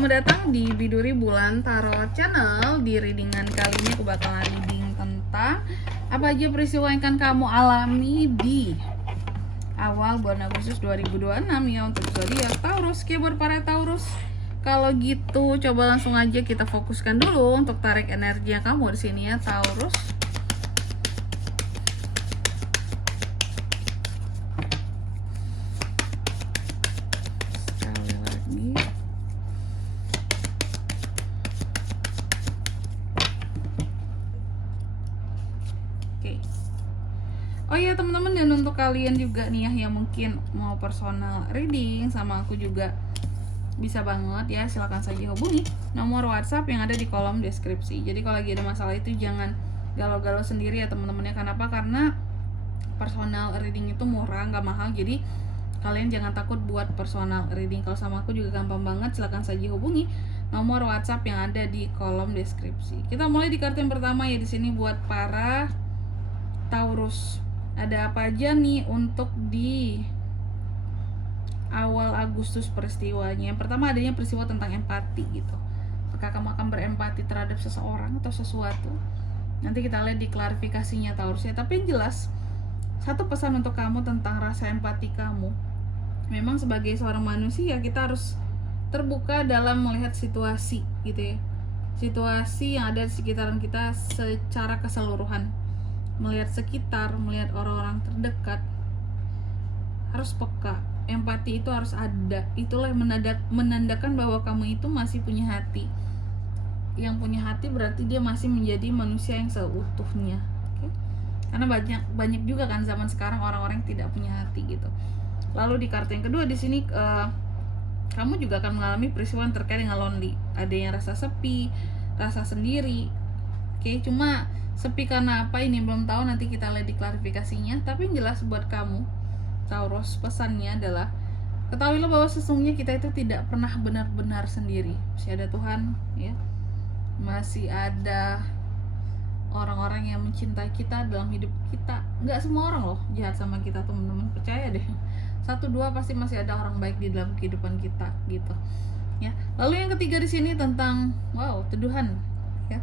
selamat datang di Biduri Bulan Tarot Channel. Di readingan kali ini aku bakalan reading tentang apa aja peristiwa yang akan kamu alami di awal bulan Agustus 2026 ya untuk zodiak Taurus. Oke, buat para Taurus, kalau gitu coba langsung aja kita fokuskan dulu untuk tarik energi yang kamu di sini ya Taurus. Oh iya teman-teman, dan untuk kalian juga nih ya yang mungkin mau personal reading sama aku juga bisa banget ya, silahkan saja hubungi nomor WhatsApp yang ada di kolom deskripsi. Jadi kalau lagi ada masalah itu jangan galau-galau sendiri ya teman-teman ya. Kenapa? Karena personal reading itu murah, nggak mahal. Jadi kalian jangan takut buat personal reading. Kalau sama aku juga gampang banget, silahkan saja hubungi nomor WhatsApp yang ada di kolom deskripsi. Kita mulai di kartu yang pertama ya, di sini buat para Taurus. Ada apa aja nih untuk di awal Agustus peristiwanya? Yang pertama adanya peristiwa tentang empati gitu. Apakah kamu akan berempati terhadap seseorang atau sesuatu? Nanti kita lihat di klarifikasinya Taurus ya. Tapi yang jelas, satu pesan untuk kamu tentang rasa empati kamu. Memang sebagai seorang manusia kita harus terbuka dalam melihat situasi gitu ya. Situasi yang ada di sekitaran kita secara keseluruhan. Melihat sekitar, melihat orang-orang terdekat, harus peka. Empati itu harus ada. Itulah yang menandakan bahwa kamu itu masih punya hati. Yang punya hati berarti dia masih menjadi manusia yang seutuhnya. Okay? Karena banyak juga kan zaman sekarang orang-orang yang tidak punya hati gitu. Lalu di kartu yang kedua di sini kamu juga akan mengalami peristiwa yang terkait dengan lonely. Ada yang rasa sepi, rasa sendiri. Oke, cuma sepi karena apa ini belum tahu, nanti kita lihat di klarifikasinya. Tapi yang jelas buat kamu Taurus, pesannya adalah ketahuilah bahwa sesungguhnya kita itu tidak pernah benar-benar sendiri. Masih ada Tuhan ya. Masih ada orang-orang yang mencintai kita dalam hidup kita. Nggak semua orang loh jahat sama kita teman-teman, percaya deh. 1-2 pasti masih ada orang baik di dalam kehidupan kita gitu ya. Lalu yang ketiga di sini tentang tuduhan ya.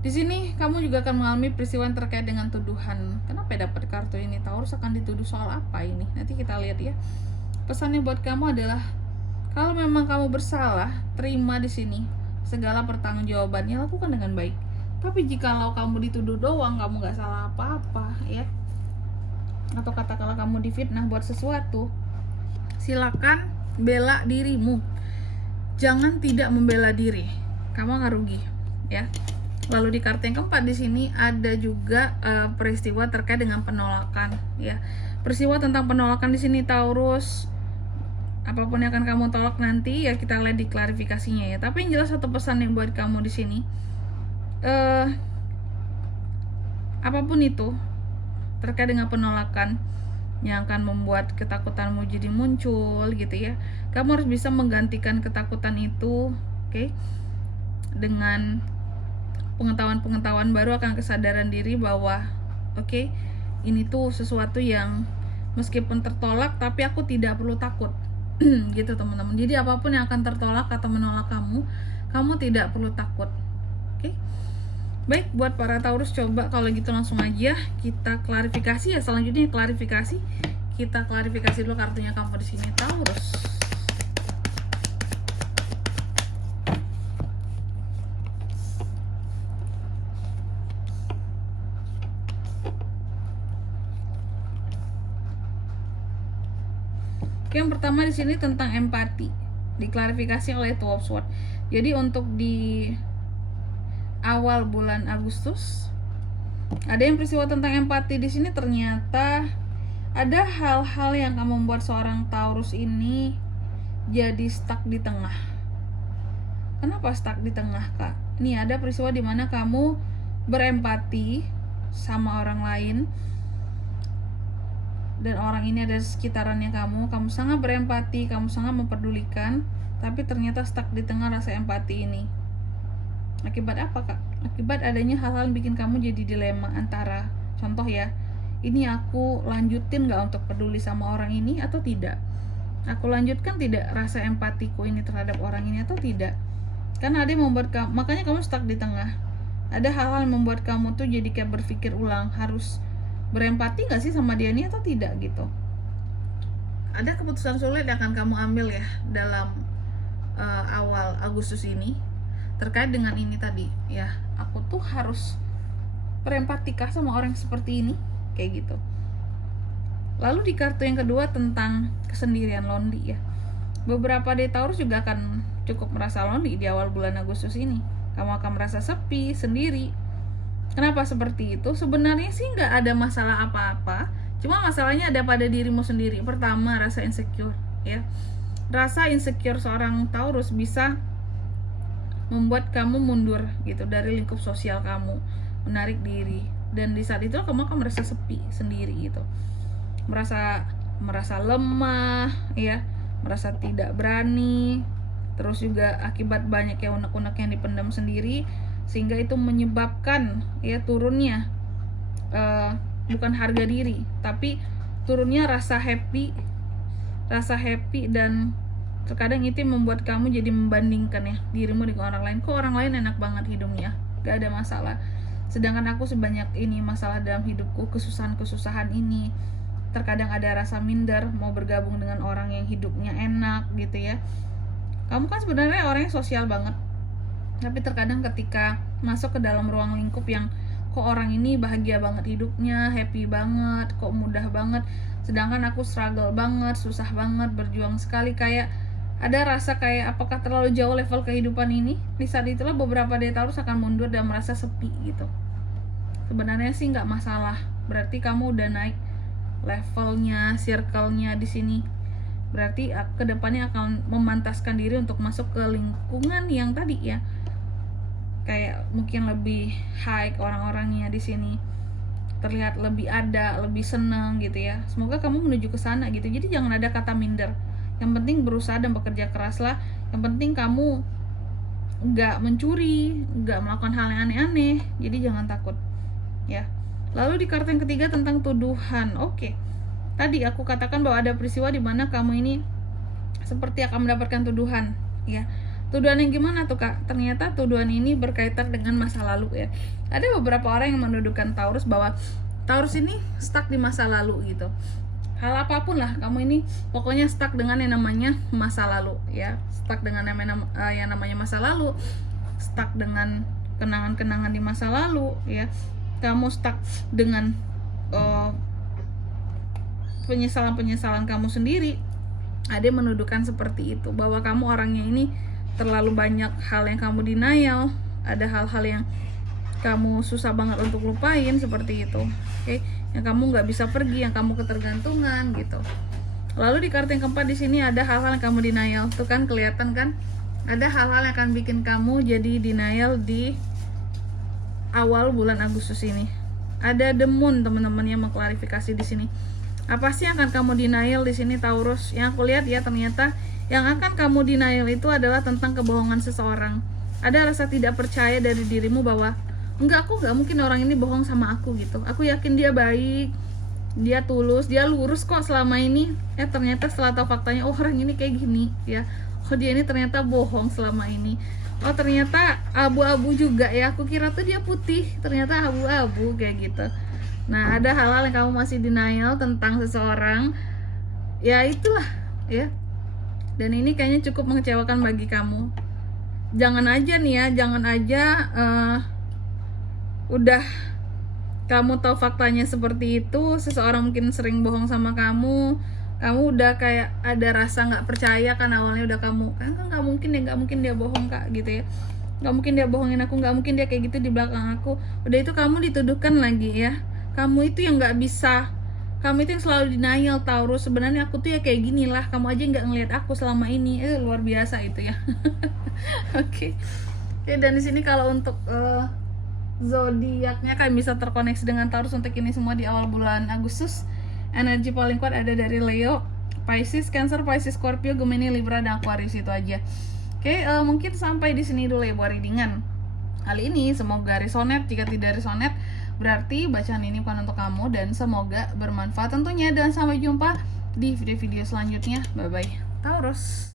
Di sini kamu juga akan mengalami peristiwa yang terkait dengan tuduhan. Kenapa dapat kartu ini? Taurus akan dituduh soal apa ini? Nanti kita lihat ya. Pesannya buat kamu adalah kalau memang kamu bersalah, terima di sini segala pertanggungjawabannya, lakukan dengan baik. Tapi jikalau kamu dituduh doang, kamu nggak salah apa-apa ya, atau katakanlah kamu difitnah buat sesuatu, silakan bela dirimu. Jangan tidak membela diri, kamu akan rugi ya. Lalu di kartu yang keempat di sini ada juga peristiwa terkait dengan penolakan ya. Peristiwa tentang penolakan di sini Taurus. Apapun yang akan kamu tolak nanti ya kita lihat di klarifikasinya ya. Tapi yang jelas satu pesan yang buat kamu di sini, apapun itu terkait dengan penolakan yang akan membuat ketakutanmu jadi muncul gitu ya. Kamu harus bisa menggantikan ketakutan itu, oke? Dengan pengetahuan baru, akan kesadaran diri bahwa ini tuh sesuatu yang meskipun tertolak tapi aku tidak perlu takut. Gitu teman-teman. Jadi apapun yang akan tertolak atau menolak kamu tidak perlu takut. Oke? Baik, buat para Taurus coba kalau gitu langsung aja kita klarifikasi ya. Selanjutnya klarifikasi. Kita klarifikasi dulu kartunya kamu di sini Taurus. Yang pertama di sini tentang empati, diklarifikasi oleh Two of Swords. Jadi untuk di awal bulan Agustus ada yang peristiwa tentang empati di sini. Ternyata ada hal-hal yang akan membuat seorang Taurus ini jadi stuck di tengah. Kenapa stuck di tengah, Kak? Nih ada peristiwa di mana kamu berempati sama orang lain, dan orang ini ada sekitarannya kamu sangat berempati, kamu sangat memperdulikan, tapi ternyata stuck di tengah rasa empati ini. Akibat apa, Kak? Akibat adanya hal-hal yang bikin kamu jadi dilema antara, contoh ya, ini aku lanjutin gak untuk peduli sama orang ini atau tidak? Aku lanjutkan tidak rasa empatiku ini terhadap orang ini atau tidak? Karena ada yang membuat kamu, makanya kamu stuck di tengah. Ada hal-hal yang membuat kamu tuh jadi kayak berpikir ulang, harus berempati gak sih sama dia nih atau tidak gitu. Ada keputusan sulit yang akan kamu ambil ya dalam awal Agustus ini terkait dengan ini tadi ya, aku tuh harus berempatikah sama orang seperti ini, kayak gitu. Lalu di kartu yang kedua tentang kesendirian, lonely ya. Beberapa day Taurus juga akan cukup merasa lonely di awal bulan Agustus ini. Kamu akan merasa sepi, sendiri. Kenapa seperti itu? Sebenarnya sih nggak ada masalah apa-apa, cuma masalahnya ada pada dirimu sendiri. Pertama, rasa insecure ya. Rasa insecure seorang Taurus bisa membuat kamu mundur gitu dari lingkup sosial kamu, menarik diri, dan di saat itu kamu akan merasa sepi sendiri gitu. Merasa lemah ya, merasa tidak berani, terus juga akibat banyak yang unek-unek yang dipendam sendiri, sehingga itu menyebabkan ya turunnya bukan harga diri, tapi turunnya rasa happy, dan terkadang itu membuat kamu jadi membandingkan ya dirimu dengan orang lain. Kok orang lain enak banget hidupnya, gak ada masalah, sedangkan aku sebanyak ini masalah dalam hidupku, kesusahan ini. Terkadang ada rasa minder mau bergabung dengan orang yang hidupnya enak gitu ya. Kamu kan sebenarnya orang yang sosial banget, tapi terkadang ketika masuk ke dalam ruang lingkup yang kok orang ini bahagia banget hidupnya, happy banget, kok mudah banget, sedangkan aku struggle banget, susah banget, berjuang sekali, kayak ada rasa kayak apakah terlalu jauh level kehidupan ini. Di saat itulah beberapa day Taurus akan mundur dan merasa sepi gitu. Sebenarnya sih nggak masalah, berarti kamu udah naik levelnya, circle-nya di sini. Berarti kedepannya akan memantaskan diri untuk masuk ke lingkungan yang tadi ya, kayak mungkin lebih high orang-orangnya di sini, terlihat lebih ada, lebih seneng gitu ya. Semoga kamu menuju ke sana gitu. Jadi jangan ada kata minder. Yang penting berusaha dan bekerja keras lah. Yang penting kamu nggak mencuri, nggak melakukan hal yang aneh-aneh. Jadi jangan takut ya. Lalu di kartu yang ketiga tentang tuduhan. Oke. Tadi aku katakan bahwa ada peristiwa di mana kamu ini seperti akan mendapatkan tuduhan ya. Tuduhan yang gimana tuh Kak? Ternyata tuduhan ini berkaitan dengan masa lalu ya. Ada beberapa orang yang menuduhkan Taurus bahwa Taurus ini stuck di masa lalu gitu. Hal apapun lah, kamu ini pokoknya stuck dengan yang namanya masa lalu ya. Stuck dengan yang namanya masa lalu, stuck dengan kenangan-kenangan di masa lalu ya. Kamu stuck dengan penyesalan kamu sendiri. Ada yang menuduhkan seperti itu, bahwa kamu orangnya ini terlalu banyak hal yang kamu denial, ada hal-hal yang kamu susah banget untuk lupain seperti itu, oke? Yang kamu nggak bisa pergi, yang kamu ketergantungan gitu. Lalu di kartu yang keempat di sini ada hal-hal yang kamu denial, tuh kan kelihatan kan? Ada hal-hal yang akan bikin kamu jadi denial di awal bulan Agustus ini. Ada the moon teman-teman yang mengklarifikasi di sini. Apa sih yang akan kamu denial di sini Taurus? Yang aku lihat ya, ternyata yang akan kamu denial itu adalah tentang kebohongan seseorang. Ada rasa tidak percaya dari dirimu bahwa enggak, aku nggak mungkin orang ini bohong sama aku gitu. Aku yakin dia baik, dia tulus, dia lurus kok selama ini. Ternyata setelah tahu faktanya, oh orang ini kayak gini ya. Oh dia ini ternyata bohong selama ini. Oh ternyata abu-abu juga ya. Aku kira tuh dia putih, ternyata abu-abu kayak gitu. Nah ada hal-hal yang kamu masih denial tentang seseorang. Ya itulah ya. Dan ini kayaknya cukup mengecewakan bagi kamu. Jangan aja nih ya, jangan aja udah kamu tahu faktanya seperti itu, seseorang mungkin sering bohong sama kamu udah kayak ada rasa nggak percaya kan awalnya, udah kamu kan nggak mungkin dia bohong Kak gitu ya, nggak mungkin dia bohongin aku, nggak mungkin dia kayak gitu di belakang aku. Udah itu kamu dituduhkan lagi ya, kamu itu yang nggak bisa, kamu itu yang selalu denial Taurus. Sebenarnya aku tuh ya kayak gini lah, kamu aja nggak ngelihat aku selama ini. Luar biasa itu ya. Oke. Dan di sini kalau untuk zodiaknya kan bisa terkoneksi dengan Taurus untuk ini semua di awal bulan Agustus. Energi paling kuat ada dari Leo, Pisces, Cancer, Pisces, Scorpio, Gemini, Libra, dan Aquarius. Itu aja. Oke, mungkin sampai di sini dulu ya buat readingan kali ini. Semoga resonate. Jika tidak resonate, berarti bacaan ini bukan untuk kamu, dan semoga bermanfaat tentunya. Dan sampai jumpa di video-video selanjutnya. Bye bye Taurus.